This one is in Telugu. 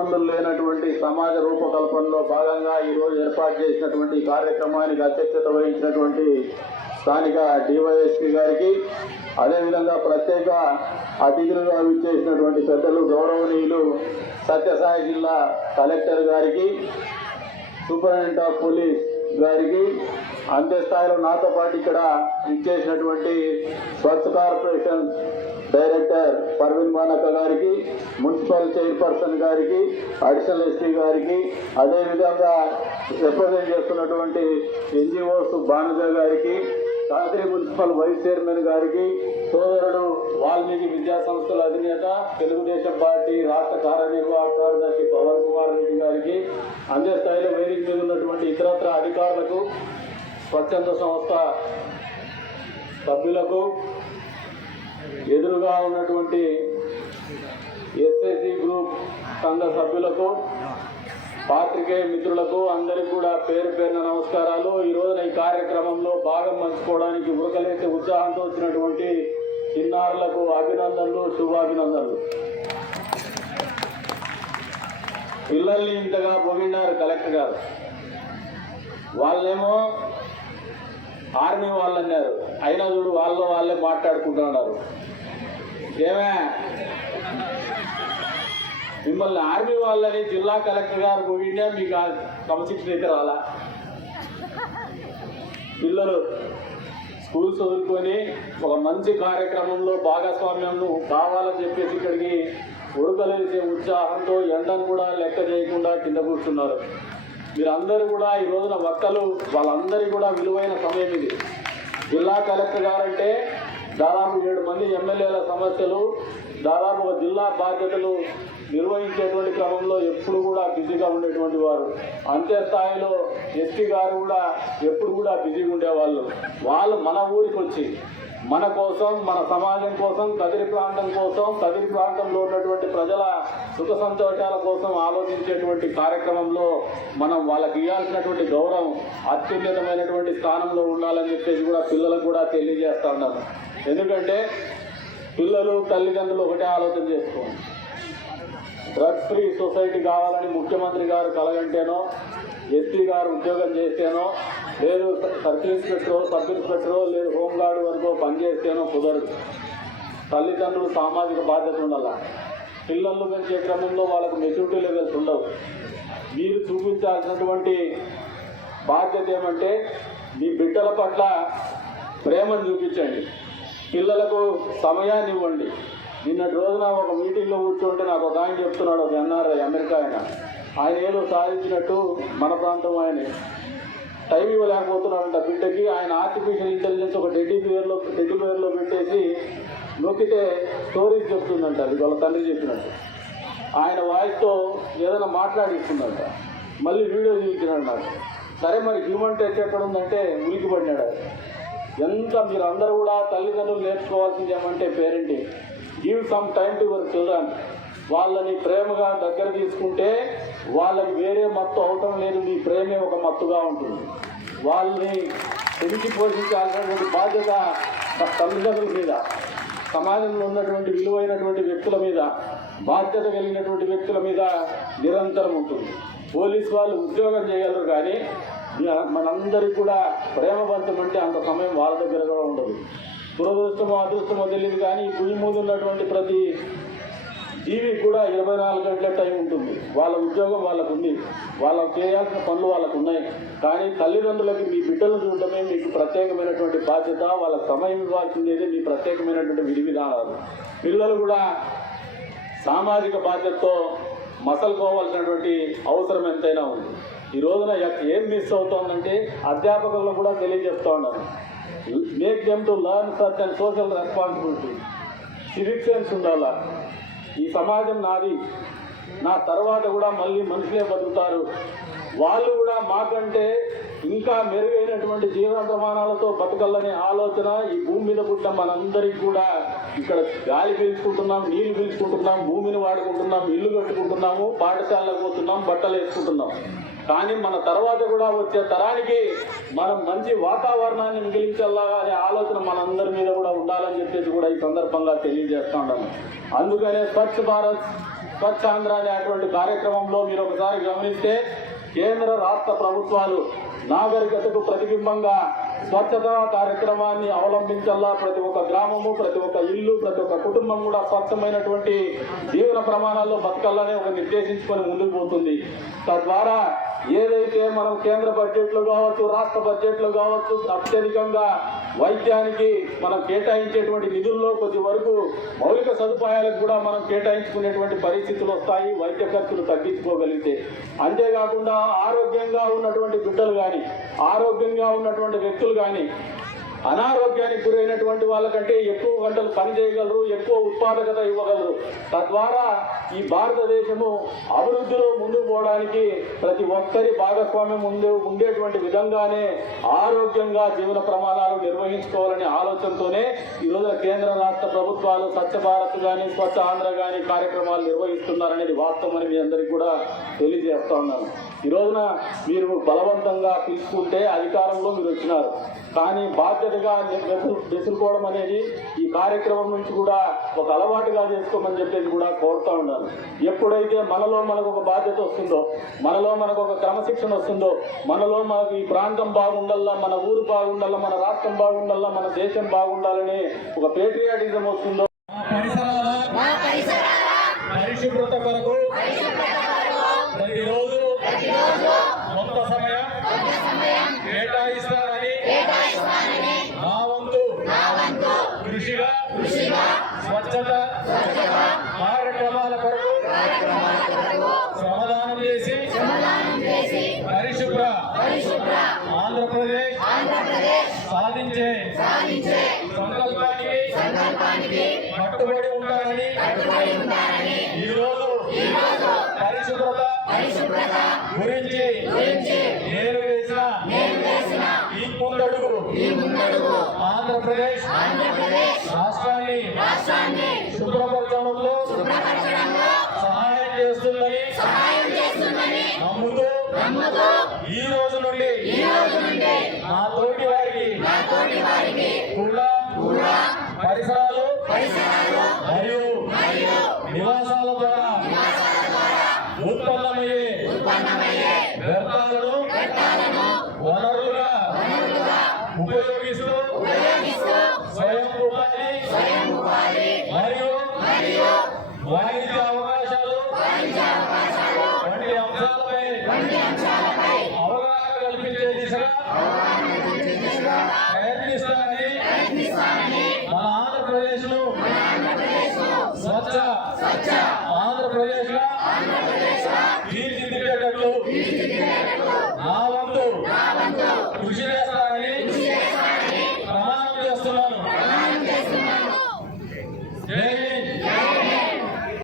ఇబ్బందులు లేనటువంటి సమాజ రూపకల్పనలో భాగంగా ఈరోజు ఏర్పాటు చేసినటువంటి కార్యక్రమానికి అధ్యక్షత వహించినటువంటి స్థానిక డివైఎస్పీ గారికి అదేవిధంగా ప్రత్యేక అతిథులుగా విచ్చేసినటువంటి పెద్దలు గౌరవనీయులు సత్యసాయి జిల్లా కలెక్టర్ గారికి సూపరింటెండెంట్ ఆఫ్ పోలీస్ గారికి అంతే స్థాయిలో నాతో పాటు ఇక్కడ ఇచ్చేసినటువంటి స్వచ్ఛ కార్పొరేషన్ డైరెక్టర్ పర్వీన్ మానక గారికి మున్సిపల్ చైర్పర్సన్ గారికి అడిషనల్ ఎస్పీ గారికి అదేవిధంగా రిప్రజెంట్ చేస్తున్నటువంటి ఎన్జిఓస్ బానుజ గారికి కాకరి మున్సిపల్ వైస్ చైర్మన్ గారికి సోదరుడు వాల్మీకి విద్యా సంస్థల అధినేత తెలుగుదేశం పార్టీ రాష్ట్ర కార్యనిర్వాహక కార్యదర్శి పవన్ కుమార్ రెడ్డి గారికి అందే స్థాయిలో వేదిక మీద ఉన్నటువంటి ఇతరత్ర అధికారులకు స్వచ్ఛంద సంస్థ సభ్యులకు ఎదురుగా ఉన్నటువంటి ఎస్ఐసి గ్రూప్ సంఘ సభ్యులకు పాత్రికేయ మిత్రులకు అందరికీ కూడా పేరు పేరున నమస్కారాలు. ఈ రోజున ఈ కార్యక్రమంలో భాగం పంచుకోవడానికి ఉరకలేసే ఉత్సాహంతో వచ్చినటువంటి చిన్నారులకు అభినందనలు శుభాభినందనలు. పిల్లల్ని ఇంతగా పొగిడినారు కలెక్టర్ గారు. వాళ్ళేమో ఆర్మీ వాళ్ళు అన్నారు అయినా చూడు వాళ్ళ వాళ్ళే మాట్లాడుకుంటున్నారు. ఏమే? మిమ్మల్ని ఆర్మీ వాళ్ళని జిల్లా కలెక్టర్ గారు పోయిండే మీకు ఆ క్రమశిక్షణ అయితే రాలా? పిల్లలు స్కూల్ చదువుకొని ఒక మంచి కార్యక్రమంలో భాగస్వామ్యం కావాలని చెప్పేసి ఇక్కడికి ఉడకలేసే ఉత్సాహంతో ఎండను కూడా లెక్క చేయకుండా కింద కూర్చున్నారు. మీరందరూ కూడా ఈ రోజున వక్తలు వాళ్ళందరి కూడా విలువైన సమయం ఇది. జిల్లా కలెక్టర్ గారంటే దాదాపు ఏడు మంది ఎమ్మెల్యేల సమస్యలు దాదాపు ఒక జిల్లా బాధ్యతలు నిర్వహించేటువంటి క్రమంలో ఎప్పుడు కూడా బిజీగా ఉండేటువంటి వారు. అంతే స్థాయిలో ఎస్పీ గారు కూడా ఎప్పుడు కూడా బిజీగా ఉండేవాళ్ళు. వాళ్ళు మన ఊరికి వచ్చి మన కోసం మన సమాజం కోసం కదిరి ప్రాంతం కోసం కదిరి ప్రాంతంలో ఉన్నటువంటి ప్రజల సుఖ సంతోషాల కోసం ఆలోచించేటువంటి కార్యక్రమంలో మనం వాళ్ళకి ఇవ్వాల్సినటువంటి గౌరవం అత్యున్నతమైనటువంటి స్థానంలో ఉండాలని చెప్పేసి కూడా పిల్లలకు కూడా తెలియజేస్తా ఉన్నాను ఎందుకంటే పిల్లలు తల్లిదండ్రులు ఒకటే ఆలోచన చేసుకోండి డ్రగ్ ఫ్రీ సొసైటీ కావాలని ముఖ్యమంత్రి గారు కలగంటేనో ఎస్పీ గారు ఉద్యోగం చేస్తేనో లేదు సర్కిల్ ఇన్స్పెక్టరో సబ్ ఇన్స్పెక్టరో లేదు హోంగార్డు వరకు పనిచేస్తేనో కుదరదు. తల్లిదండ్రులు సామాజిక బాధ్యత ఉండాల? పిల్లలు పెంచే క్రమంలో వాళ్ళకు మెచ్యూరిటీ లెవెల్స్ ఉండవు. మీరు చూపించాల్సినటువంటి బాధ్యత ఏమంటే మీ బిడ్డల పట్ల ప్రేమను చూపించండి. పిల్లలకు సమయాన్ని ఇవ్వండి. నిన్నటి రోజున ఒక మీటింగ్లో కూర్చుంటే నాకు ఒక ఆయన చెప్తున్నాడు ఒక ఎన్ఆర్ఐ అమెరికా ఆయన. ఆయన ఏదో సాధించినట్టు మన ప్రాంతం ఆయన. టైం ఇవ్వలేకపోతున్నాడంట బిడ్డకి. ఆయన ఆర్టిఫిషియల్ ఇంటెలిజెన్స్ ఒక టెడ్డీ పేర్లో డెడ్డీ పేర్లో పెట్టేసి నొక్కితే స్టోరీస్ చెప్తుందంట. అది వాళ్ళ తండ్రి చెప్పినట్టు. ఆయన వాయిస్తో ఏదైనా మాట్లాడిస్తుందంట. మళ్ళీ వీడియో చూపించినాడు సరే మరి హ్యూమన్ టచ్ ఎక్కడ ఉందంటే ఉలికి పడినాడు ఎంత మీరు అందరూ కూడా తల్లిదండ్రులు నేర్చుకోవాల్సింది ఏమంటే parenting give some time to your children వాళ్ళని ప్రేమగా దగ్గర తీసుకుంటే వాళ్ళకి వేరే మత్తు అవటం లేదు. మీ ప్రేమే ఒక మత్తుగా ఉంటుంది. వాళ్ళని పెంచి పోషించాల్సినటువంటి బాధ్యత మా తల్లిదండ్రుల మీద సమాజంలో ఉన్నటువంటి విలువైనటువంటి వ్యక్తుల మీద బాధ్యత కలిగినటువంటి వ్యక్తుల మీద నిరంతరం ఉంటుంది. పోలీస్ వాళ్ళు ఉద్యోగం చేయగలరు కానీ మనందరికీ కూడా ప్రేమబంధం అంటే అంత సమయం వాళ్ళ దగ్గర కూడా ఉండదు. దురదృష్టమో అదృష్టమో తెలియదు కానీ ఈ భూమి మీద ఉన్నటువంటి ప్రతి జీవి కూడా ఇరవై నాలుగు గంటల టైం ఉంటుంది. వాళ్ళ ఉద్యోగం వాళ్ళకు ఉంది వాళ్ళకు చేయాల్సిన పనులు వాళ్ళకు ఉన్నాయి కానీ తల్లిదండ్రులకి మీ బిడ్డలు చూడటమే మీకు ప్రత్యేకమైనటువంటి బాధ్యత. వాళ్ళ సమయం ఇవ్వాల్సిందేది మీ ప్రత్యేకమైనటువంటి విధి విధానాలు పిల్లలు కూడా సామాజిక బాధ్యతతో మసలుకోవాల్సినటువంటి అవసరం ఎంతైనా ఉంది. ఈ రోజున ఏం మిస్ అవుతోందంటే అధ్యాపకులను కూడా తెలియజెప్తా ఉన్నారు. Make them to learn such and social responsibility civic sense ఉండాలా? ఈ సమాజం నాది. నా తర్వాత కూడా మళ్ళీ మనుషులే బతుకుతారు. వాళ్ళు కూడా మాకంటే ఇంకా మెరుగైనటువంటి జీవన ప్రమాణాలతో బతకాలనే ఆలోచన ఈ భూమి మీద పుట్టిన మనందరికీ కూడా. ఇక్కడ గాలి పీల్చుకుంటున్నాం నీళ్ళు పీల్చుకుంటున్నాం భూమిని వాడుకుంటున్నాం ఇల్లు కట్టుకుంటున్నాము పాఠశాలకు పోతున్నాం బట్టలు వేసుకుంటున్నాం. కానీ మన తర్వాత కూడా వచ్చే తరానికి మనం మంచి వాతావరణాన్ని మిగిలించాలా అనే ఆలోచన మనందరి మీద కూడా ఉండాలని చెప్పేసి కూడా ఈ సందర్భంగా తెలియజేస్తా ఉన్నాను. అందుకనే స్వచ్ఛ భారత్ స్వచ్ఛాంధ్ర అనేటువంటి కార్యక్రమంలో మీరు ఒకసారి గమనిస్తే కేంద్ర రాష్ట్ర ప్రభుత్వాలు నాగరికతకు ప్రతిబింబంగా స్వచ్ఛత కార్యక్రమాన్ని అవలంబించల్లా ప్రతి ఒక్క గ్రామము ప్రతి ఒక్క ఇల్లు ప్రతి ఒక్క కుటుంబం కూడా స్వచ్ఛమైనటువంటి జీవన ప్రమాణాల్లో బతకాలని ఒక నిర్దేశించుకొని ముందుకు పోతుంది. తద్వారా ఏదైతే మనం కేంద్ర బడ్జెట్లు కావచ్చు రాష్ట్ర బడ్జెట్లు కావచ్చు అత్యధికంగా వైద్యానికి మనం కేటాయించేటువంటి నిధుల్లో కొద్ది వరకు మౌలిక సదుపాయాలకు కూడా మనం కేటాయించుకునేటువంటి పరిస్థితులు వస్తాయి వైద్య ఖర్చులు తగ్గించుకోగలిగితే. అంతేకాకుండా ఆరోగ్యంగా ఉన్నటువంటి బిడ్డలు కానీ ఆరోగ్యంగా ఉన్నటువంటి వ్యక్తులు కానీ అనారోగ్యానికి గురైనటువంటి వాళ్ళకంటే ఎక్కువ గంటలు పని చేయగలరు ఎక్కువ ఉత్పాదకత ఇవ్వగలరు. తద్వారా ఈ భారతదేశము అభివృద్ధిలో ముందుకు పోవడానికి ప్రతి ఒక్కరి భాగస్వామ్యం ఉండే ఉండేటువంటి విధంగానే ఆరోగ్యంగా జీవన ప్రమాణాలు నిర్వహించుకోవాలనే ఆలోచనతోనే ఈరోజు కేంద్ర రాష్ట్ర ప్రభుత్వాలు స్వచ్ఛ భారత్ కానీ స్వచ్ఛ ఆంధ్ర కానీ కార్యక్రమాలు నిర్వహిస్తున్నారనేది వాస్తవం అని మీ అందరికీ కూడా తెలియజేస్తా ఉన్నాను. ఈ రోజున మీరు బలవంతంగా తీసుకుంటే అధికారంలో మీరు వచ్చినారు. కానీ బాధ్యతగా వెసులుకోవడం అనేది ఈ కార్యక్రమం నుంచి కూడా ఒక అలవాటుగా చేసుకోమని చెప్పేసి కూడా కోరుతా ఉన్నాను. ఎప్పుడైతే మనలో మనకు ఒక బాధ్యత వస్తుందో మనలో మనకు ఒక క్రమశిక్షణ వస్తుందో మనలో మనకు ఈ ప్రాంతం బాగుండాలా మన ఊరు బాగుండాలా మన రాష్ట్రం బాగుండాలా మన దేశం బాగుండాలని ఒక పేట్రియాటిజం వస్తుందో పరిశుభ్రత కొరకు ప్రతిరోజు కట్టుబడి ఉంటారని ఈరోజు పరిశుభ్రత గురించి వాణిజ్య అవకాశాలు వంటి అంశాలపై అవగాహన కల్పించే దిశగా ప్రయత్నిస్తానని మన ఆంధ్రప్రదేశ్ను స్వచ్ఛ ఆంధ్రప్రదేశ్గా తీర్చిదిద్దేటట్లు